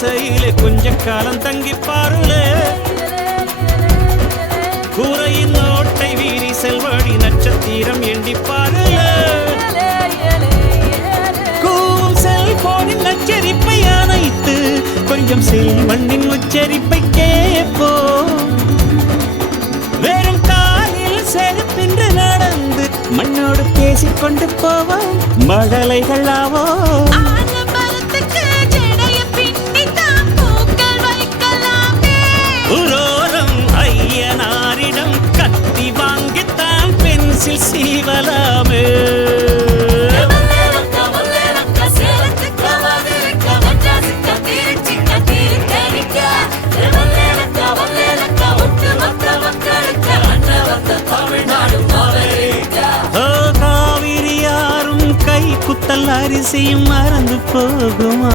குடிசையிலே கொஞ்ச காலம் தங்கி பாருலே கூரையின் ஓட்டை வீரி செல்வாடி நட்சத்திரம் எண்டி பாருலே கூவும் செல்போனின் நச்சரிப்பை அணைத்து கொஞ்சம் செல்வண்ணின் உச்சரிப்பை கேட்போ வெறும் காலில் செருப்பின்று நடந்து மண்ணோடு பேசிக்கொண்டு போவோம் மழலைகளாவோ ஐயனாரிடம் கத்தி வாங்கித்தான் பென்சில் சீவலாமே காவிரி யாரும் கை குத்தல் அரிசியும் மறந்து போகுமா